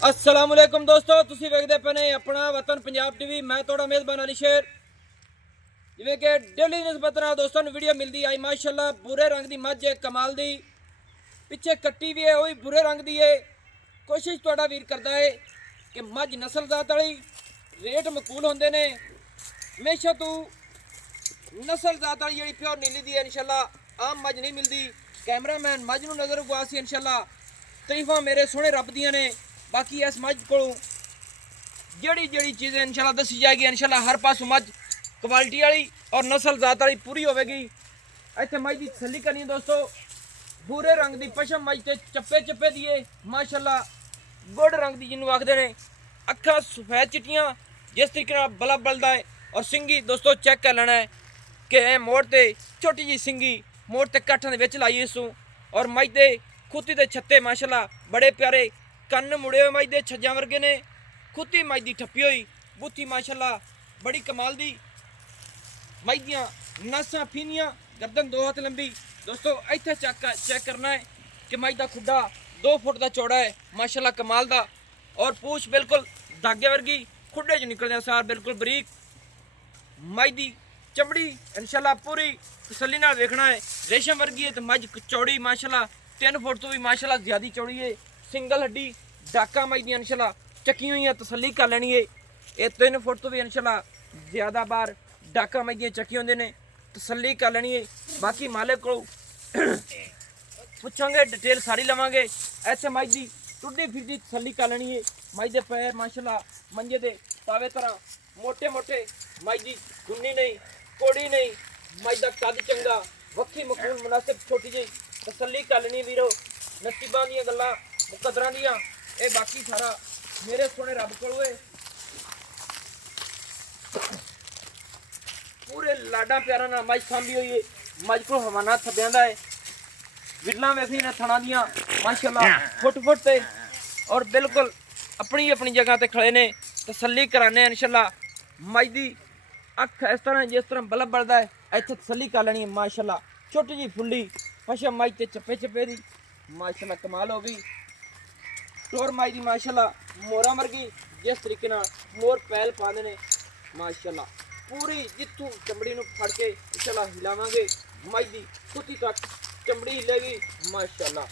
अस्सलामुअलैकुम दोस्तों, तुसी वेखदे पे ने अपना वतन पंजाब टीवी। मैं थोड़ा मेज़बान अली शेर। जिवें कि डेली निस्बत नाल दोस्तों नूं वीडियो मिलती आई माशाअल्लाह भूरे रंग की मझ है, कमाल दी पिछे कट्टी भी है, वही भूरे रंग की है। कोशिश थोड़ा वीर करता है कि मझ नस्ल जात वाली रेट मकूल होंगे ने। हमेशा तू नस्ल जात वाली जी प्योर नीली दी है इंशाल्लाह आम मझ नहीं मिलती। कैमरामैन मझ नूं नज़र गुआसी इंशाल्लाह तरीफा मेरे सोहने रब दियां ने। बाकी इस मझ को जड़ी जड़ी चीज़ें इंशाल्लाह दसी जाएगी इंशाल्लाह हर पास मझ क्वालिटी वाली और नस्ल जात वाली पूरी होगी। इतने मझ की तसल्ली करनी दोस्तों। भूरे रंग की पशम मझ से चप्पे चप्पे दिए माशाल्लाह गुड़ रंग की जिन्होंने आखते हैं। अखा सफेद चिट्टियाँ जिस तरीके बला बलदा है और सिंगी दोस्तों चेक कर लेना है कि मोड़ से छोटी जी सिंगी मोड़ से काठा के लाई इसू। और मझ के खुती के छत्ते माशाल्लाह बड़े प्यारे कन्न मुड़े हुए मझ के छज्जा वर्गे ने। खुती मझ की ठप्पी हुई बुत्थी माशाल्लाह बड़ी कमाल दी। मझ दियाँ नसां फीनियाँ गर्दन 2 हाथ लंबी दोस्तों। इत्थे चेक करना है कि मझ का खुड्डा 2 फुट का चौड़ा है माशाल्लाह कमाल दा। और पूछ बिल्कुल धागे वर्गी खुड्डे च निकलने सार बिल्कुल बरीक। मझ की चमड़ी इंशाल्लाह पूरी तसल्ली नाल वेखना है। रेशम वर्गी है तो मझ चौड़ी माशाल्लाह 3 फुट तो भी माशाल्लाह ज़्यादा चौड़ी है। सिंगल हड्डी डाका मझ दी इंशाल्लाह चक्की हुई तसल्ली कर लैनी है। ये 3 फुट तो भी इंशाल्लाह ज़्यादा बार डाका मझ दी चक्की होंगे ने तसल्ली कर लैनी है। बाकी मालिक को पुछांगे डिटेल सारी लवांगे। ऐसे मझ की टुटी फिरदी तसल्ली कर लैनी है। मझ के पैर माशाल्लाह मंजे दे तावे तरह मोटे मोटे। मझ की गुन्नी नहीं कोड़ी नहीं। मझ का कद चंगा वक्खी मकूल मुनासिब छोटी जी तसल्ली कर लैनी वीरो। नसीबां दी गल्लां मुकदरां दियां ये बाकी सारा मेरे सोने रब कोल है। पूरे लाडा प्यारा ना मझ सांभी हुई है। मझ को हवाना थब्यां दा है। विरला वैसे ने थणा दियां माशाल्लाह फुट फुट ते और बिल्कुल अपनी अपनी जगह ते खड़े ने तसल्ली कराने इंशाल्लाह। मझ दी अख इस तरह जिस तरह बल्ब बलदा है इत्थे तसल्ली कर लैनी है माशाल्लाह। छोटी जी फुल्ली पशम मझ ते चप्पे चप्पे दी माशाल्लाह कमाल हो गई। टोर मझ दी माशाल्लाह मोरा वर्गी जिस तरीके मोर पैल पाते ने माशाल्लाह पूरी जितों चमड़ी नूं फड़ के इंशाल्लाह हिलावांगे मझ दी कुत्ती तक चमड़ी हिलेगी माशाल्लाह।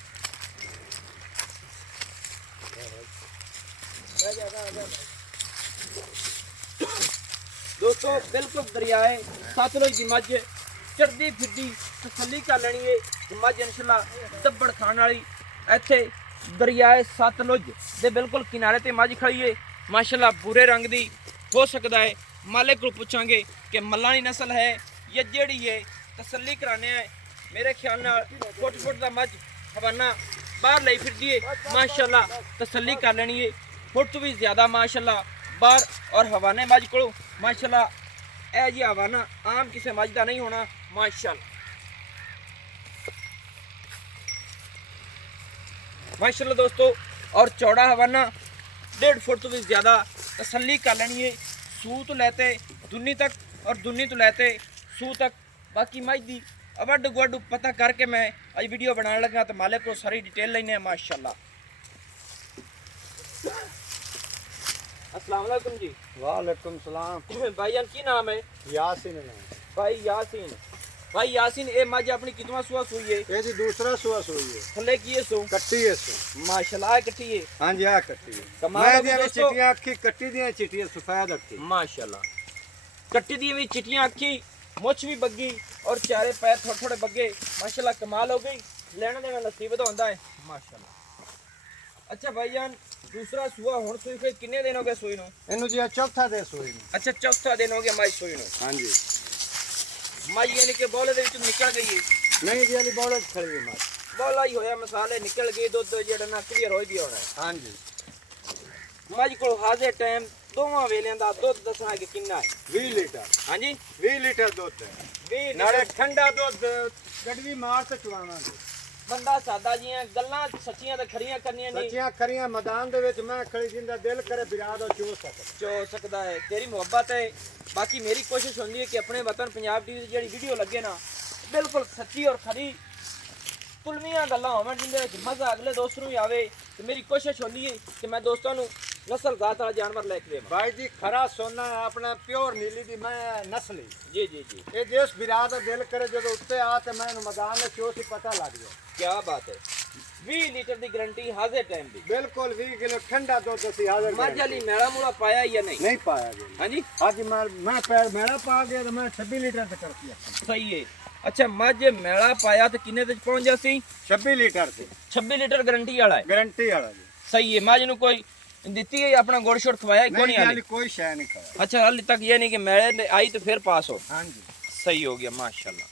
दोस्तों बिल्कुल दरियाए सतलुज की मझ चढ़ती फिरदी तसल्ली कर लैनी है। मझ इंशाल्लाह दब्बड़ खान वाली इत्थे दरियाए सतलुज दे बिल्कुल किनारे ते मझ खड़ी है माशाल्लाह भूरे रंग की। हो सकता है मालिक को पूछांगे कि मल्लानी नस्ल है या जेड़ी है तसल्ली कराने हैं। मेरे ख्याल नाल फुट फुट का मझ हवाना बाहर लाई फिरदी है माशाल्लाह तसल्ली कर लैनी है। फुट तो भी ज़्यादा माशाल्लाह बाहर और हवाने मझ को माशाल्लाह ए जी हवाना आम किसी मझ का नहीं होना माशाल्लाह। माशाल्लाह दोस्तों और चौड़ा हवाना 1.5 फुट तो भी ज़्यादा तसल्ली कर लेनी है। सू तो लेते दुन्नी तक और दुन्नी तो लेते सू तक। बाकी मझ दी अवड गुड पता करके मैं आज वीडियो बनाने लगा तो मालिक को सारी डिटेल लेने हैं माशाल्लाह। अस्सलाम वालेकुम जी। वालेकुम सलाम। भाईजान की नाम है? यासीन भाई यासीन। भाई यासीन ये मझ अपनी कितना सुआ सुई है? ये जी दूसरा सुआ सुई है। थल्ले की है सू? कट्टी है सू माशाल्लाह कट्टी है। हां जी आ कट्टी है। कमाल मैं दी चिटियां अखी कट्टी दी चिटियां सफेद अखी माशाल्लाह। कट्टी दी भी चिटियां अखी मुछ भी बग्गी और चारे पैर थोड़े थोड़े बग्गे माशाल्लाह कमाल हो गई। लेना देना नसीब तो होंदा है माशाल्लाह। अच्छा भाईजान दूसरा सुआ हुण सुई के कितने दिन हो गए सुई नु? इनु जी चौथा दे सुई नु। अच्छा चौथा दिन हो गया मझ सुई नु। हां जी मझ यानी कि बौले दे विच निकल गई है? नहीं जी अली बौले खड़ी है मां बौला ही होया मसाले निकल गए दुध जेड़ा ना क्लियर हो गया होना। हां जी मझ को हाजे टाइम दोवां वेलियां दा दुध दसना कि कितना है? 20 लीटर। हां जी 20 लीटर दूध है। 20 नाले ठंडा दूध गड़वी मार से चुवावांगे। बंदा सादा जियां गल्लां सच्चियां ते खरियां करनियां नहीं। सच्चियां खरियां मैदान दे विच मैं खड़ी जिंदा दिल करे बिराद और चो सकदा है तेरी मोहब्बत है। बाकी मेरी कोशिश होंदी है कि अपने वतन पंजाब टीवी दी जेड़ी वीडियो लगे ना बिल्कुल सच्ची और खरी ਕੁਲਵੀਆਂ ਗੱਲਾਂ ਹੋਵਣ ਜਿੰਦੇ ਵਿੱਚ ਮਜ਼ਾ ਅਗਲੇ ਦੋਸਤ ਨੂੰ ਵੀ ਆਵੇ ਤੇ ਮੇਰੀ ਕੋਸ਼ਿਸ਼ ਹੁੰਦੀ ਹੈ ਕਿ ਮੈਂ ਦੋਸਤਾਂ ਨੂੰ ਨਸਲ ਜ਼ਾਤ ਵਾਲਾ ਜਾਨਵਰ ਲੈ ਕੇ ਦੇਵਾਂ। भाई जी खरा सोना अपना प्योर नीली दी मैं नस्ली ਜੀ ਜੀ ਜੀ ये जिस बिरा दा दिल करे जो उत्ते आ ते मैं मैदान में चोस ही पता लग गया। ਕੀ ਬਾਤ ਹੈ 20 ਲੀਟਰ ਦੀ ਗਾਰੰਟੀ ਹਾਜ਼ਰ ਟਾਈਮ ਦੀ बिल्कुल 20 किलो ठंडा दूध ਅਸੀਂ ਹਾਜ਼ਰ ਮੱਝ ਵਾਲੀ ਮੈਲਾ ਮੂਲਾ ਪਾਇਆ ਜਾਂ ਨਹੀਂ नहीं पाया जी। ਹਾਂਜੀ आज मैं पैर मेरा पा गया तो मैं 26 लीटर से करती है। ਸਹੀ ਹੈ ਅੱਛਾ ਮੱਝ ਮੈਲਾ ਪਾਇਆ ਤੇ ਕਿੰਨੇ ਤੇ ਪਹੁੰਚ ਜਾ ਸੀ 26 ਲੀਟਰ से 26 ਲੀਟਰ ਗਾਰੰਟੀ ਵਾਲਾ ਹੈ गारंटी वाला जी। ਸਹੀ ਹੈ ਮੱਝ ਨੂੰ ਕੋਈ ਦਿੱਤੀ ਹੈ ਆਪਣਾ ਗੁੜ ਛੋੜ ਖਵਾਇਆ ਹੀ ਕੋਈ नहीं ਨਹੀਂ ਹਾਲੇ यानी कोई शय नहीं खाया। अच्छा हाल तक ये नहीं कि मैले आई तो फिर पास हो हां जी सही हो गया माशाल्लाह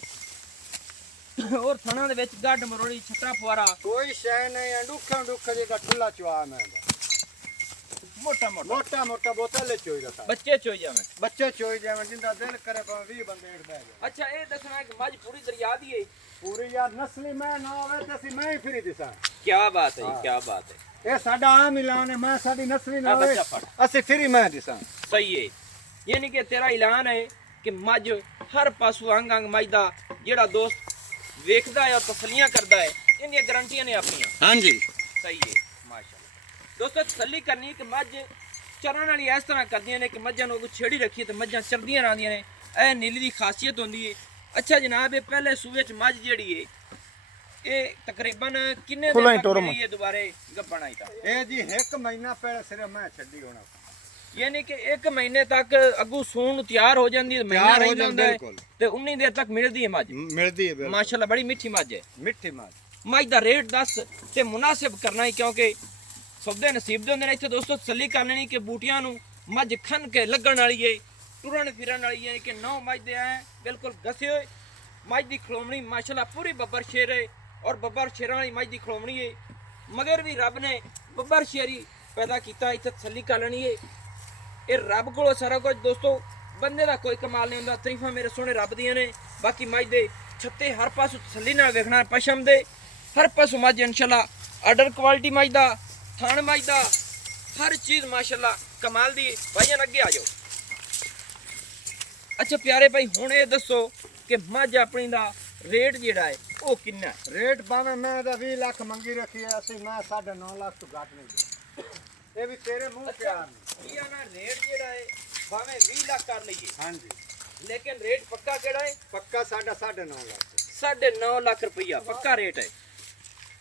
और थाना दे विच गड्ड मरोड़ी छत्रा फुआरा कोई शय नहीं अंडुखा अंडुखा जेका ठुल्ला चवा मैं मोटा मोटा मोटा मोटा बोतल ले चोई दा बच्चे चोई जावे बच्चे चोई जावे जिंदा दिल करे पर 20 बंदे एक बैठ जाए। अच्छा ये दसना कि मज पूरी दरिया दी है पूरी यार नस्ली मैं ना होवे ते ਅਸੀਂ मैं ही फिरी दिसा। क्या बात है क्या बात है ਇਹ ਸਾਡਾ ਆਮ ਐਲਾਨ ਹੈ ਮੈਂ ਸਾਡੀ ਨਸਲੀ ਨਾ ਆ ਹੋਵੇ ਬੱਚਾ ਫੜ ਅਸੀਂ ਫਿਰੀ ਮੈਂ ਦਿਸਾਂ। सही है यानी कि तेरा ऐलान है कि मज हर पासू अंग अंग मज दा जेड़ा दोस्त वेखदा है और तसल्लियां करदा है इन्नी गारंटियां ने अपनी हाँ जी सही है माशाल्लाह दोस्तों तसल्ली करनी कि मज चरण वाली इस तरह करदियां ने कि मज्जां नूं छेड़ी रखी ते मज्जां चरदियां रहंदियां ने ए नीली दी खासियत होंदी है। अच्छा जनाब ये पहले सूबे च मज जेड़ी है ये तकरीबन किन्ने खुला दिन ही तक टोरम। मिली है दोबारे गब्बन आई था ਇਹ ਜੀ ਇੱਕ ਮਹੀਨਾ ਪਹਿਲੇ ਸਿਰਫ ਮੈਂ ਛੱਡੀ ਹੋਣਾ यानी कि एक महीने तक अगू सून तैयार हो जाती है महीना तैयार हो रह जाती, जाता है बिल्कुल। ते उन्नी देर तक मिलती है मज ਮਿਲਦੀ ਹੈ ਬਿਲਕੁਲ माशाल्लाह बड़ी मीठी मज है ਮਿੱਠੀ ਮਾਂ मज दा रेट दस ते मुनासिब करना ही क्योंकि सौदे नसीब दे होंदे ने इत्थे दोस्तों तसल्ली कर लेनी कि बूटियां नूं मज खन के लगन वाली है टुरन फिरन वाली है कि नौ मज दे आए बिल्कुल गसे होए मज दी खलोमणी माशाल्लाह पूरी बब्बर शेर है और बब्बर शेरां वाली मज दी खलोमणी है मगर भी रब ने बब्बर शेरी पैदा कीता इत्थे तसल्ली कर लेनी है ਇਹ ਰੱਬ ਕੋਲੋਂ ਸਾਰਾ ਕੁਝ ਦੋਸਤੋ ਬੰਦੇ ਦਾ ਕੋਈ ਕਮਾਲ ਨਹੀਂ ਹੁੰਦਾ ਤਾਰੀਫਾਂ ਮੇਰੇ ਸੋਹਣੇ ਰੱਬ ਦੀਆਂ ਨੇ ਬਾਕੀ ਮੱਝ ਦੇ ਛੱਤੇ ਹਰ ਪਾਸੋਂ ਤਸੱਲੀ ਨਾਲ ਵੇਖਣਾ ਪਸ਼ਮ ਦੇ ਹਰ ਪਾਸੋਂ ਮੱਝ ਇਨਸ਼ਾਅੱਲਾ ਆਰਡਰ ਕੁਆਲਿਟੀ ਮੱਝ ਦਾ ਥਣ ਮੱਝ ਦਾ ਹਰ ਚੀਜ਼ ਮਾਸ਼ਾਅੱਲਾ ਕਮਾਲ ਦੀ ਭਾਈਆਂ ਅੱਗੇ ਆ ਜਾਓ। ਅੱਛਾ ਪਿਆਰੇ ਭਾਈ ਹੁਣ ਇਹ ਦੱਸੋ ਕਿ ਮੱਝ ਆਪਣੀ ਦਾ ਰੇਟ ਜਿਹੜਾ ਹੈ ਉਹ ਕਿੰਨਾ ਹੈ ਰੇਟ ਭਾਵੇਂ ਮੈਂ ਦਾ 20 ਲੱਖ ਮੰਗੀ ਰੱਖੀ ਹੈ ਅਸੀਂ ਮੈਂ 9.5 ਲੱਖ ਤੋਂ ਘੱਟ ਨਹੀਂ ਦੇ ਇਹ ਵੀ ਤੇਰੇ ਮੂੰਹ ਪਿਆਰ ਨਹੀਂ। ਇਹ ਨਾ ਰੇਟ ਜਿਹੜਾ ਹੈ ਭਾਵੇਂ 20 ਲੱਖ ਕਰ ਲਈਏ ਹਾਂ ਜੀ ਲੇਕਿਨ ਰੇਟ ਪੱਕਾ ਕਿਹੜਾ ਹੈ ਪੱਕਾ ਸਾਡਾ 9.5 ਲੱਖ 9.5 ਲੱਖ ਰੁਪਈਆ ਪੱਕਾ ਰੇਟ ਹੈ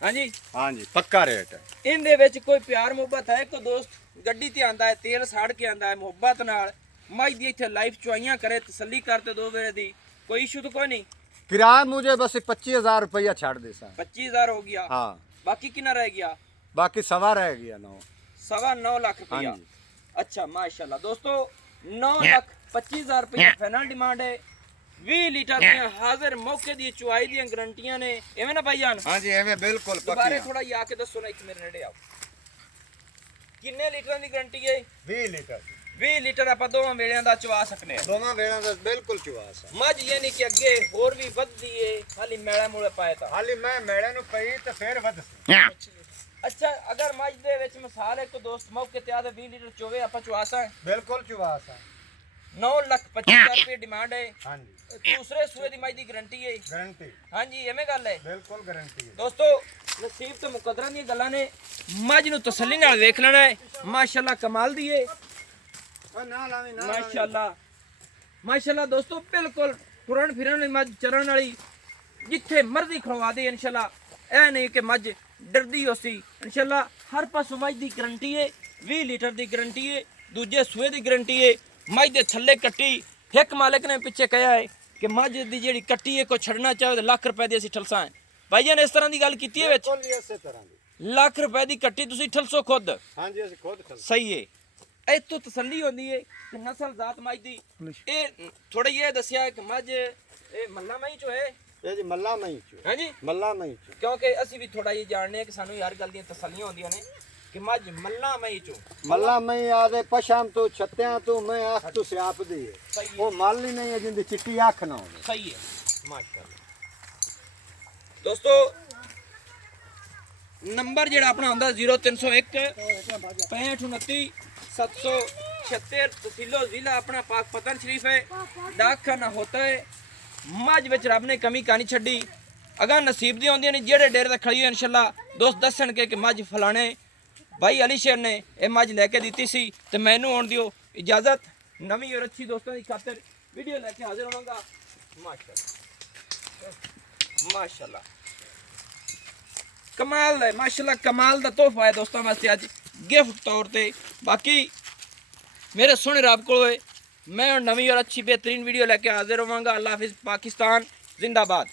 ਹਾਂਜੀ ਹਾਂ ਜੀ ਪੱਕਾ ਰੇਟ ਹੈ। ਇਹਦੇ ਵਿੱਚ ਕੋਈ ਪਿਆਰ ਮੁਹੱਬਤ ਹੈ ਕੋਈ ਦੋਸਤ ਗੱਡੀ ਤੇ ਆਂਦਾ ਹੈ ਤੇਲ ਸਾੜ ਕੇ ਆਂਦਾ ਹੈ ਮੁਹੱਬਤ ਨਾਲ ਮੱਝ ਦੀ ਇੱਥੇ ਲਾਈਫ ਚੁਆਈਆਂ ਕਰੇ ਤਸੱਲੀ ਕਰਤੇ ਦੋ ਵੇਲੇ ਦੀ ਕੋਈ ਇਸ਼ੂ ਤਾਂ ਕੋਈ ਨਹੀਂ किराया मुझे बस 25,000 रुपया छाड़ दे सा। 25000 हो गया हाँ बाकी कितना रह गया बाकी सवा रह गया 9। 9.25 लाख हाँ रुपया जी अच्छा माशाल्लाह दोस्तों 9,25,000 रुपया फाइनल डिमांड है 20 लीटर ਦੀਆਂ ਹਾਜ਼ਰ ਮੌਕੇ ਦੀ ਚੁਆਈ ਦੀਆਂ ਗਰੰਟੀਆਂ ਨੇ ਐਵੇਂ ਨਾ ਭਾਈਜਾਨ हाँ जी एवें बिल्कुल ਦੁਬਾਰੇ पक्की ਥੋੜਾ ਹੀ ਆ ਕੇ ਦੱਸੋ ਨਾ ਇੱਕ ਮੇਰੇ ਨੇੜੇ ਆਓ ਕਿੰਨੇ ਲੀਟਰਾਂ ਦੀ ਗਰੰਟੀ ਹੈ 20 लीटर 20 ਲੀਟਰ ਆਪਾਂ ਦੋਵਾਂ ਵੇਲਿਆਂ ਦਾ ਚਵਾ ਸਕਨੇ ਆ दोवां वेला दा बिल्कुल चुवास है। ਮੱਝ ਯਾਨੀ ਕਿ ਅੱਗੇ ਹੋਰ ਵੀ ਵੱਧਦੀ ਏ ਹਾਲੀ ਮੈਲਾ ਮੂਲੇ ਪਾਏ ਤਾਂ हाली मैं मेड़े नु पई ते फिर वध ਅੱਛਾ ਅਗਰ ਮੱਝ ਦੇ ਵਿੱਚ ਮਿਸਾਲ ਇੱਕ ਦੋਸਤ ਮੌਕੇ ਤੇ ਆ ਤੇ 20 ਲੀਟਰ ਚੋਵੇ ਆਪਾਂ ਚਵਾਸਾਂ बिल्कुल चुवास है। 9,25,000 ਰੁਪਏ ਡਿਮਾਂਡ ਹੈ हाँ जी ਦੂਸਰੇ ਸੂਏ ਦੀ ਮੱਝ ਦੀ ਗਰੰਟੀ ਹੈ गारंटी ਹਾਂਜੀ ਐਵੇਂ ਗੱਲ ਹੈ बिल्कुल गारंटी है। ਦੋਸਤੋ ਨਸੀਬ ਤੇ ਮੁਕੱਦਰਾਂ ਦੀਆਂ ਗੱਲਾਂ ਨੇ ਮੱਝ ਨੂੰ ਤਸੱਲੀ ਨਾਲ ਵੇਖ ਲੈਣਾ ਹੈ ਮਾਸ਼ਾਅੱਲਾ ਕਮਾਲ ਦੀ ਏ ओ ना लावी ना माशाल्लाह माशाल्लाह दोस्तों बिल्कुल तुरन फिरन वाली मज चरण वाली जिथे मर्जी खड़वा दे इंशाल्लाह ऐ नहीं कि मज डरदी होसी इंशाल्लाह हर पासों मज दी गारंटी है 20 लीटर दी गारंटी है दूजे सूए दी गारंटी है मज दे थल्ले कट्टी एक मालिक ने पीछे कहा है कि मज दी जेड़ी कट्टी है को छड़ना चाहे तो लाख रुपए दी असि ठलसा है भाईजान इस तरह दी गल कीती है विच बिल्कुल ही इस तरह दी। लाख रुपए दी कट्टी तुसी ठलसो खुद हाँ जी ਅਸੀਂ खुद खल ਸਹੀ ਹੈ ਇੱਥੋਂ ਤਸੱਲੀ ਹੁੰਦੀ ਹੈ ਕਿ ਨਸਲ ਜ਼ਾਤ ਮੱਝ ਦੀ ਇਹ ਥੋੜਾ ਇਹ ਦੱਸਿਆ ਕਿ ਮੱਝ ਇਹ ਮੱਲਾ ਮਈ ਚੋਂ ਹੈ ਇਹ ਜੀ ਮੱਲਾ ਮਈ ਚ ਹਾਂਜੀ ਮੱਲਾ ਮਈ ਚ ਕਿਉਂਕਿ ਅਸੀਂ ਵੀ ਥੋੜਾ ਇਹ ਜਾਣਦੇ ਹਾਂ ਕਿ ਸਾਨੂੰ ਹਰ ਗੱਲ ਦੀਆਂ ਤਸੱਲੀਆਂ ਹੁੰਦੀਆਂ ਨੇ ਕਿ ਮੱਝ ਮੱਲਾ ਮਈ ਚੋਂ ਮੱਲਾ ਮਈ ਆਦੇ ਪਸ਼ਾਮ ਤੋਂ ਛੱਤਿਆਂ ਤੋਂ ਮੈਂ ਅੱਖ ਤੋਂ ਸਿਆਪ ਦੀ ਹੈ। ਸਹੀ ਹੈ ਉਹ ਮੱਲ ਹੀ ਨਹੀਂ ਹੈ ਜਿੰਦੀ ਚਿੱਟੀ ਅੱਖ ਨਾ ਹੋਵੇ। ਸਹੀ ਹੈ ਮਾਸ਼ਾਅੱਲਾ ਦੋਸਤੋ ਨੰਬਰ ਜਿਹੜਾ ਆਪਣਾ ਹੁੰਦਾ 0301 6529 776 तहसीलो जिला अपना पाक पतन शरीफ है डाकखाना होता है मज विच रब ने कमी कानी छड़ी ਅਗਾ ਨਸੀਬ ਦੀਆਂ ਹੁੰਦੀਆਂ ਨੇ ਜਿਹੜੇ ਡੇਰੇ ਤੇ ਖੜੀ ਹੋਈ ਇਨਸ਼ਾਅੱਲਾ ਦੋਸਤ ਦੱਸਣਗੇ ਕਿ ਮੱਝ ਫਲਾਣੇ ਭਾਈ ਅਲੀ ਸ਼ੇਰ ਨੇ ਇਹ ਮੱਝ ਲੈ ਕੇ ਦਿੱਤੀ ਸੀ ਤੇ ਮੈਨੂੰ ਆਉਣ ਦਿਓ ਇਜਾਜ਼ਤ। ਨਵੀਂ ਔਰ ਅੱਛੀ ਦੋਸਤਾਂ ਦੀ ਖਾਤਰ ਵੀਡੀਓ ਲੈ ਕੇ ਹਾਜ਼ਰ ਹੋਵਾਂਗਾ। ਮਾਸ਼ਾਅੱਲਾ ਮਾਸ਼ਾਅੱਲਾ ਕਮਾਲ ਦਾ ਮਾਸ਼ਾਅੱਲਾ ਕਮਾਲ ਦਾ ਤੋਹਫਾ ਹੈ ਦੋਸਤਾਂ ਵਾਸਤੇ ਅੱਜ ਗਿਫਟ ਤੌਰ ਤੇ। ਬਾਕੀ ਮੇਰੇ ਸੋਹਣੇ ਰੱਬ ਕੋਲ ਹੋਏ मैं और नवी और अच्छी बेहतरीन वीडियो लेके हाजिर होवांगा। अल्लाह हाफिज़, पाकिस्तान जिंदाबाद।